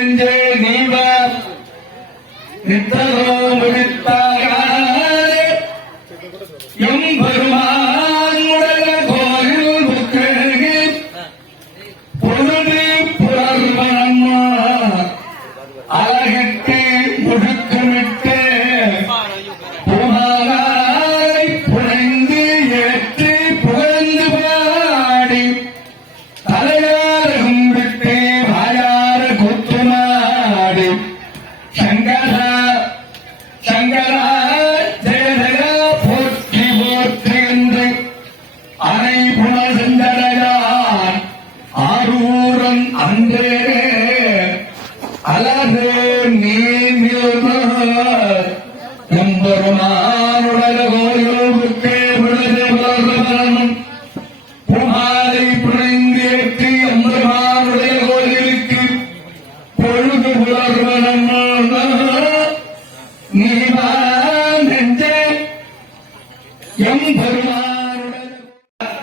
நெஞ்சே நீவர். நித்தகோ முடித்த ಸಂಗಹ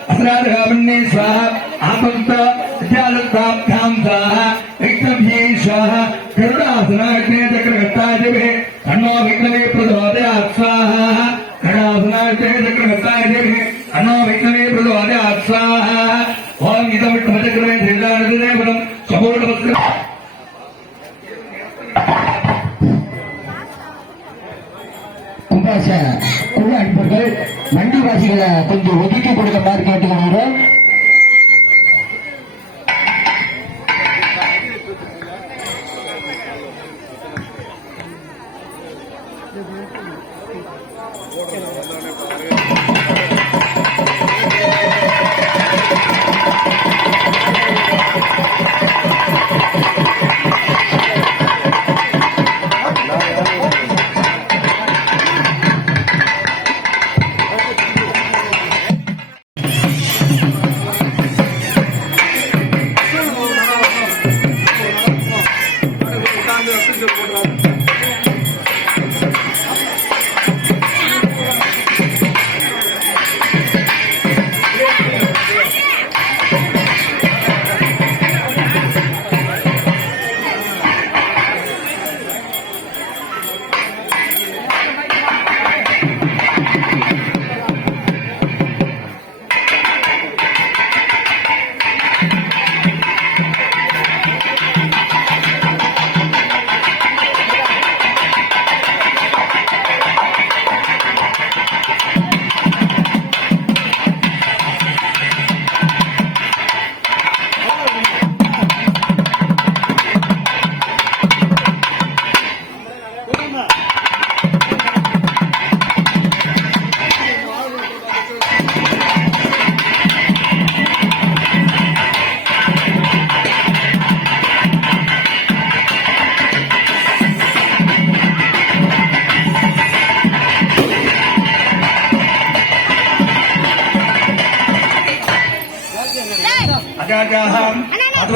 अपराधरामण्ये स्वाहा। आपन्त जालताभ्यां स्वाहा। வண்டிவாசிகளை கொஞ்சம் ஒதுக்கி கொடுக்குமாறு கேட்டுக்கொள்கிறோம்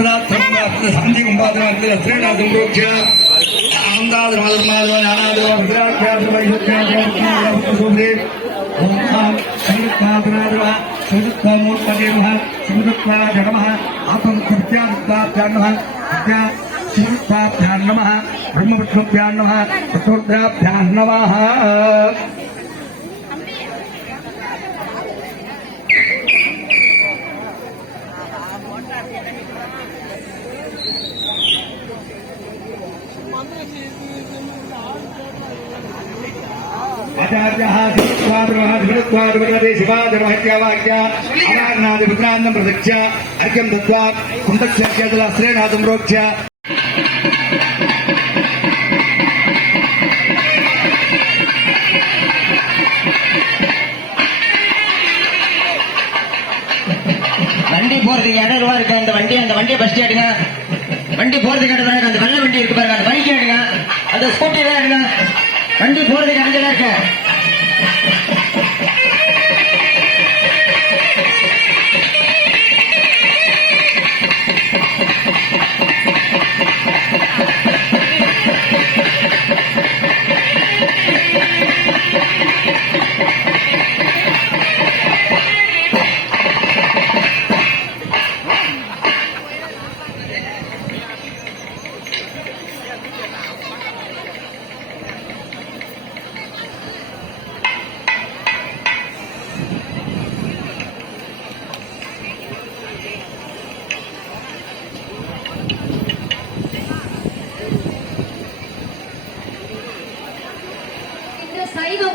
ದ್ರಾವಿಡ ತಮಿಳುನಾಡಿನ ಸಂಧಿ ಉಂಪಾದನೆ ದಕ್ಷಿಣಾದ ಮುಖ್ಯ ಅಂದಾದ ಮಾದಮಾದ ನಾನಾದ ವಿದ್ಯಾಭ್ಯಾಸ ವೈದ್ಯಕೂಲಿ ಸಂಯುಕ್ತಾದ್ರಾದ್ರ ಸಂಯುಕ್ತ ಮೂರ್ತದೇವ ಸಂಯುಕ್ತ ಜಗಮಃ ಆತಂಕೃತ್ಯಾಭ್ಯಾಭ್ಯಾನ್ನಃ ವಿದ್ಯಾ ಸಂಯುಕ್ತಾಭ್ಯಾನ್ನಮಃ ಬ್ರಹ್ಮವಿಷ್ಣುಭ್ಯಾನ್ನಮಃ ಚತುರ್ಧಾಭ್ಯಾನ್ನಮಃ आचार्यः शिवत्वाद्वाद्वदे शिवादमहत्यावाक्य अनाग्नादिपुत्रान्नं प्रदक्ष्य अर्घ्यं दत्त्वा कुन्दक्षेत्रजलाश्रयनाथं प्रोक्ष्य வண்டி போறதுக்கு இடம் ரூபா இருக்கு அந்த வண்டி அந்த வண்டியை பஸ்ட் எடுங்க வண்டி போறதுக்கு இடம் பாருங்க அந்த வெள்ள வண்டி இருக்கு பாருங்க அந்த பைக் எடுங்க அந்த ஸ்கூட்டி தான் எடுங்க வண்டி போறதுக்கு இடத்துல இருக்கு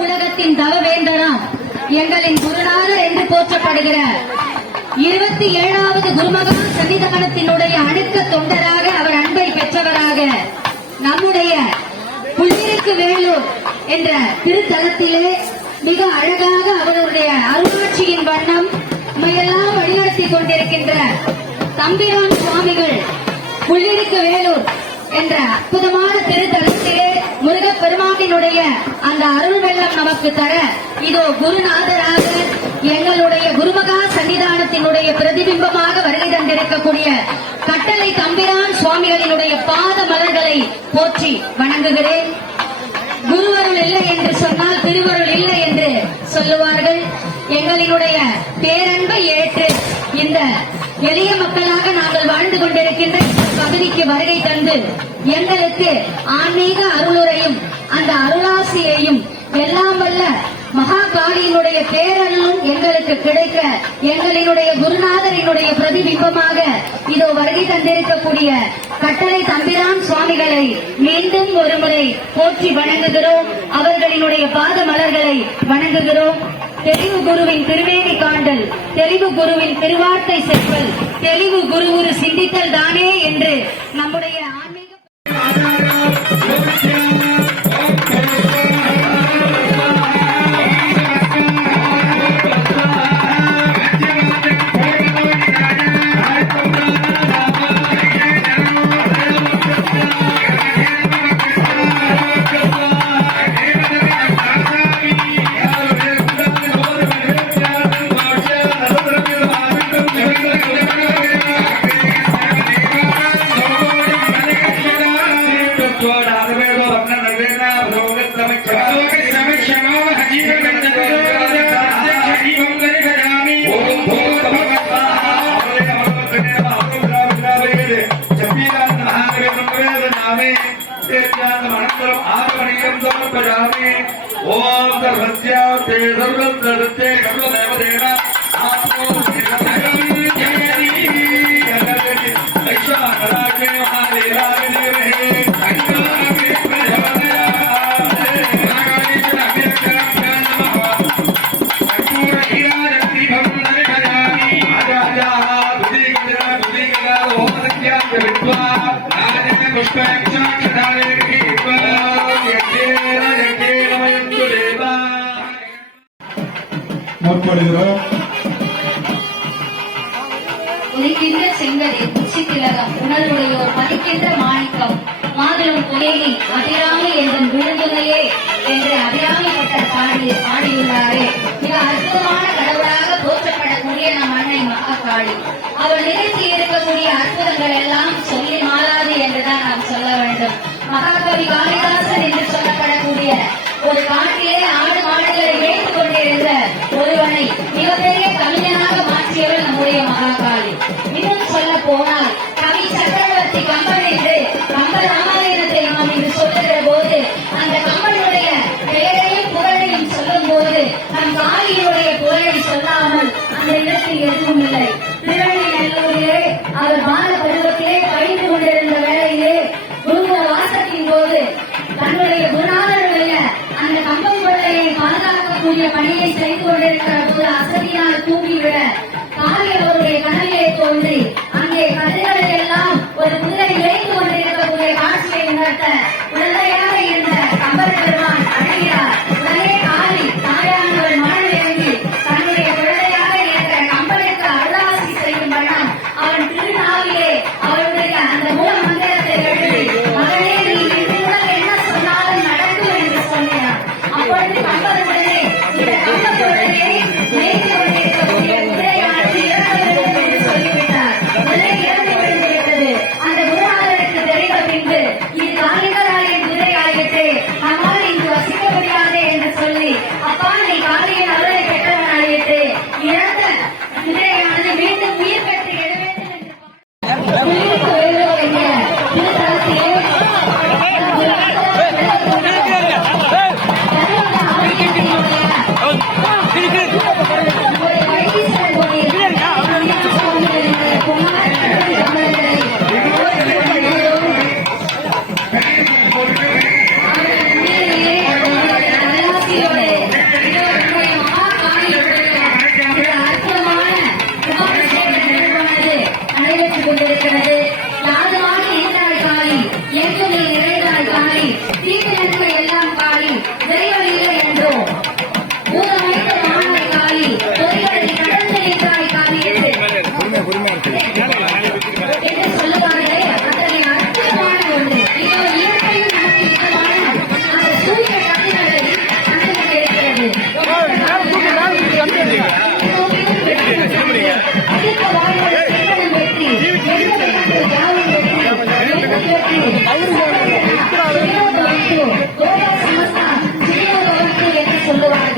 தமிழகத்தின் தவவேந்தராம் எங்களின் குருநாதர் என்று போற்றப்படுகிற இருபத்தி ஏழாவது குருமகா சன்னிதானத்தினுடைய அணுக்க தொண்டராக அவர் அன்பை பெற்றவராக நம்முடைய புள்ளிருக்கு வேலூர் என்ற திருத்தலத்திலே மிக அழகாக அவருடைய அருளாட்சியின் வண்ணம் நம்மையெல்லாம் வழிநடத்தி கொண்டிருக்கின்ற தம்பிரான் சுவாமிகள் புள்ளிருக்கு வேலூர் என்ற அற்புதமான திருத்தலத்திலே முருகப் பெருமானினுடைய அந்த அருள் வெள்ளம் நமக்கு தர இதோ குருநாதராக எங்களுடைய குருமகா சன்னிதானத்தினுடைய பிரதிபிம்பமாக வருகை தந்திருக்கக்கூடிய கட்டளை தம்பிரான் சுவாமிகளினுடைய பாத மலர்களை போற்றி வணங்குகிறேன். குருவருள் இல்லை என்று சொன்னால் திருவருள் இல்லை என்று சொல்லுவார்கள். எங்களினுடைய பேரன்பை ஏற்று இந்த எளிய மக்களாக நாங்கள் வாழ்ந்து கொண்டிருக்கின்ற பகுதிக்கு வருகை தந்து எங்களுக்கு ஆன்மீக அருளுரையும் அந்த அருளாசியையும் எல்லாம் வல்ல மகா காளியினுடைய பேரருளும் எங்களுக்கு கிடைக்க எங்களினுடைய குருநாதரினுடைய பிரதிபிம்பமாக இதோ வருகை தந்திருக்கக்கூடிய கட்டளை தம்பிரான் சுவாமிகளை மீண்டும் ஒருமுறை போற்றி வணங்குகிறோம். அவர்களினுடைய பாத மலர்களை வணங்குகிறோம். தெளிவு குருவின் திருவேணி காண்டல் தெளிவு குருவின் திருவார்த்தை செப்பல் தெளிவு குரு ஒரு சிந்தித்தல் தானே என்று நம்முடைய ஆன்மீக ఓం సర్వస్య తే సర్వస్య తే కమల దేవదేన ఆత్మో முற்படுகிறோம் உதிக்கின்ற செங்கதி உச்சி திலகம் உணர்வுடையோர் மதிக்கின்ற மாணிக்கம் மாதுளம் புயலி அதிராமி என்றும் விழுந்துலையே என்று அதிராமி பட்டர் பாடி பாடியுள்ளாரே. மிக அற்புதமான கடவுளாக போற்றப்படக்கூடிய நம் அன்னை மகாகாளி. அவர் நிகழ்த்தி இருக்கக்கூடிய அற்புதங்கள் எல்லாம் சொல்லி மாறாது என்றுதான் நாம் சொல்ல வேண்டும். மகாகவி காளிதாசன் என்று சொல்லப்படக்கூடிய ஒரு காட்டிலே மகாகாளி இன்னும் சொல்ல போனால் கவி சக்கரவர்த்தி கம்பன் என்று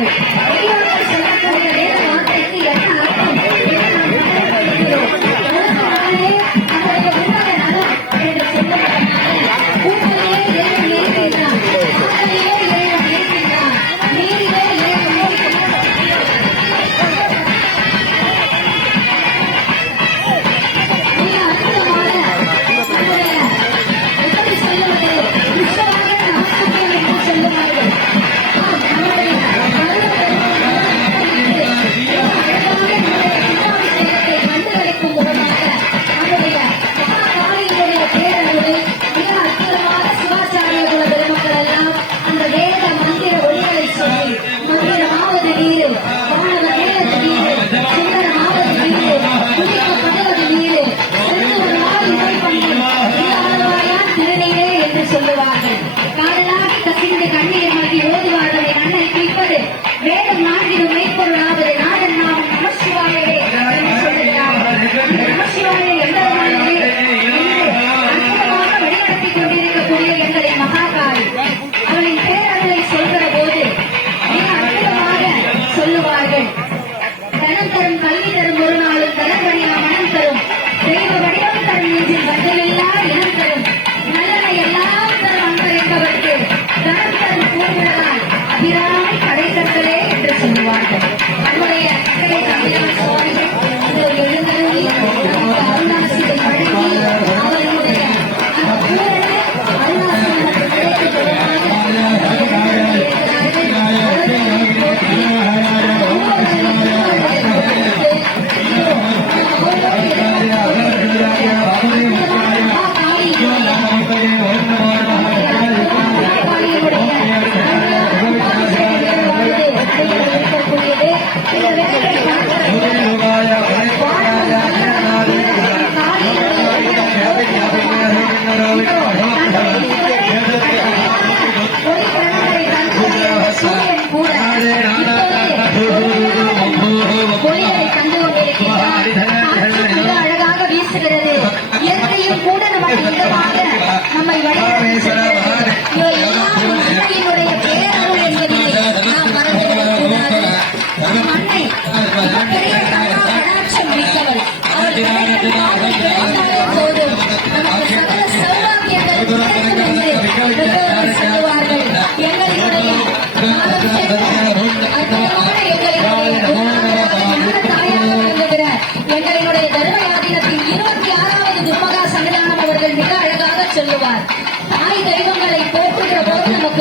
Yeah.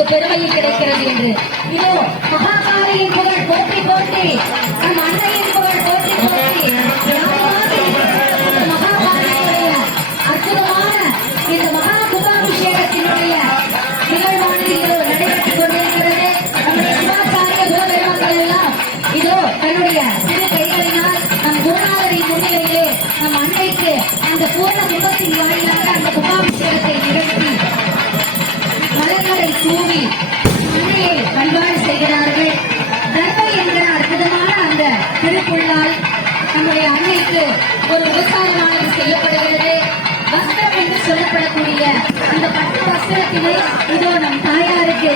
போது நமக்கு பெருமையும் கிடைக்கிறது என்று இதோ மகாகாளியின் புகழ் போற்றி போற்றி ஒரு விவசாயமானது செய்யப்படுகிறது. வஸ்திரம் என்று சொல்லப்படக்கூடிய அந்த பட்டு வஸ்திரத்திலே இதோ நம் தாயாருக்கு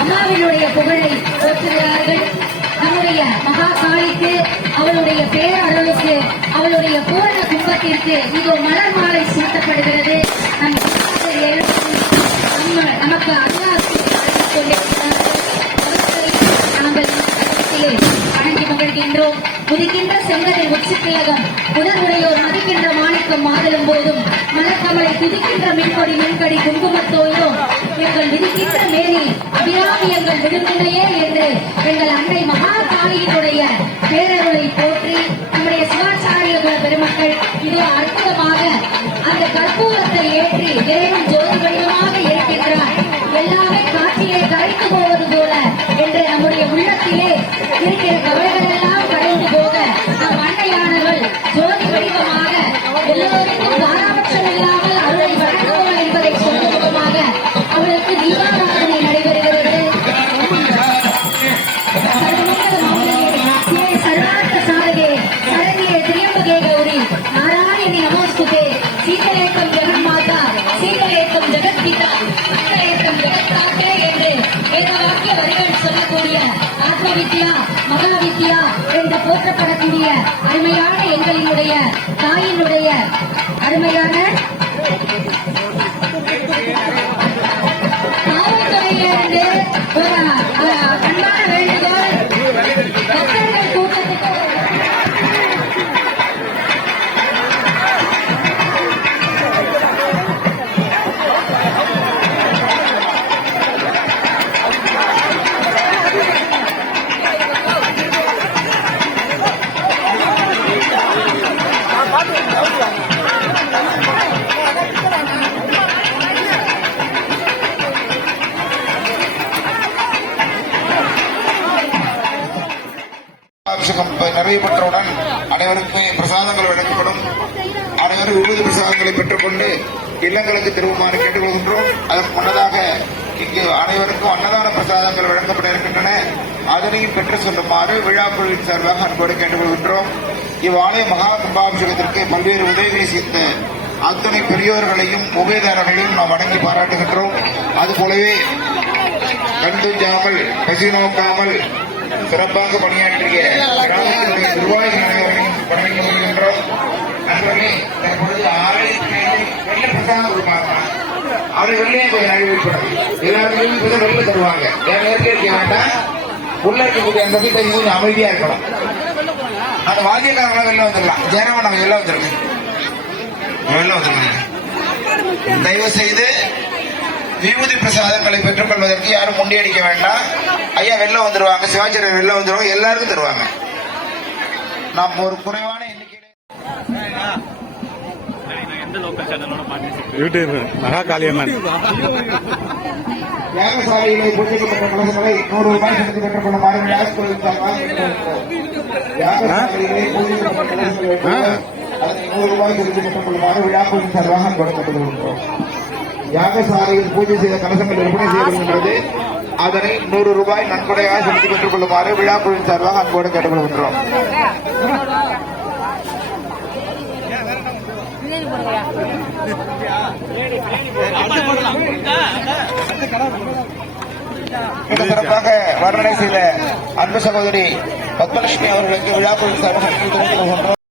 அம்மாவினுடைய புகழை போற்றுகிறார்கள் நம்முடைய மகா காளிக்கு அவளுடைய பேரளவுக்கு அவளுடைய பூரண கும்பத்திற்கு இதோ மலர் மாலை சூட்டப்படுகிறது நம் நமக்கு அல்லாஹ் நாங்கள் வணங்கி மகிழ்கின்றோம். உதிக்கின்ற செங்கதை உச்சித்திலகம் உடனுடையோர் மதிக்கின்ற மாணிக்கம் மாதலும் போதும். மலக்கமலை துதிக்கின்ற மின்கொடி மின்கடி குங்குமத்தோயோ எங்கள் விதிக்கின்ற மேனி அபிராமி எங்கள் விடுமுறையே என்று எங்கள் அன்னை மகா காளியினுடைய பேரருளை போற்றி நம்முடைய சிவாச்சாரிய குல பெருமக்கள் இதோ அற்புதமாக அந்த கற்பூரத்தை ஏற்றி இறைவன் ஜோதி போற்றப்படக்கூடிய அருமையான எங்களினுடைய தாயினுடைய அருமையான காவல்துறையிலிருந்து அன்பான விபூதி பெற்றுக்கொண்டு இல்லங்களுக்கு திரும்புமாறு கேட்டுக்கொள்கின்றோம். அதற்கு முன்னதாக இங்கு அனைவருக்கும் அன்னதான பிரசாதங்கள் வழங்கப்பட இருக்கின்றன. அதனையும் பெற்று செல்லுமாறு விழா குழுவின் சார்பாக அன்போடு கேட்டுக்கொள்கின்றோம். இவ்வாலய மகா கும்பாபிஷேகத்திற்கு பல்வேறு உதவிகளை செய்த அத்தனை பெரியோர்களையும் உபயதாரர்களையும் நாம் வணங்கி பாராட்டுகின்றோம். அதுபோலவே கண்டுஞ்சாமல் பசி நோக்காமல் சிறப்பாக பணியாற்றிய கிராமத்தினுடைய நிர்வாகிகள் அனைவரையும் வணங்கி வருகின்றோம். நண்பர்களே தற்பொழுது ஆலயத்துக்கு வெள்ள பிரசாதம் கொடுப்பாங்க அது வெள்ளையே கொஞ்சம் அறிவிப்படும் எல்லாருமே கொஞ்சம் வெளில தருவாங்க. ஏன் ஏற்க இருக்க வேண்டாம் உள்ள இருக்கக்கூடிய அந்த வீட்டை கொஞ்சம் அமைதியா இருக்கணும். அந்த வாத்தியக்காரங்களாம் வெளில வந்துடலாம். ஜெயராமன் அவங்க வெளில வந்துருங்க வெளில வந்துருங்க தயவு செய்து விபூதி பிரசாதங்களை பெற்றுக் கொள்வதற்கு யாரும் முண்டியடிக்க வேண்டாம். ஐயா வெளில வந்துருவாங்க. சிவாச்சாரியர் வெளில வந்துருவாங்க. எல்லாருக்கும் தருவாங்க. நாம் ஒரு குறைவான எண்ணிக்கையில யூடியூப் மகா காளியம்மன் யாகசாலையிலே பூஜைக்கப்பட்ட கலசங்களை நூறு ரூபாய் செலுத்தி பெற்றுக் கொள்ளுமாறு வியாஸ் கோயில் சார்பாக கேட்டுக்கொள்கிறோம். யாகசாலையிலே பூஜைக்கப்பட்ட கலசங்களை அதனை நூறு ரூபாய் செலுத்தி சார்பாக யாகசாலையில் பூஜை செய்த கலசங்கள் விற்பனை செய்யப்படுகின்றது அதனை நூறு ரூபாய் நன்கொடையாக செலுத்தி பெற்றுக் கொள்ளுமாறு விழா குழுவின் சார்பாக அன்போடு கேட்டுக்கொள்கின்றோம் மிக சிறப்பாக வர்ணனை செய்த அன்பு சகோதரி பத்மலட்சுமி அவர்களுக்கு விழா குழுவின் சார்பாக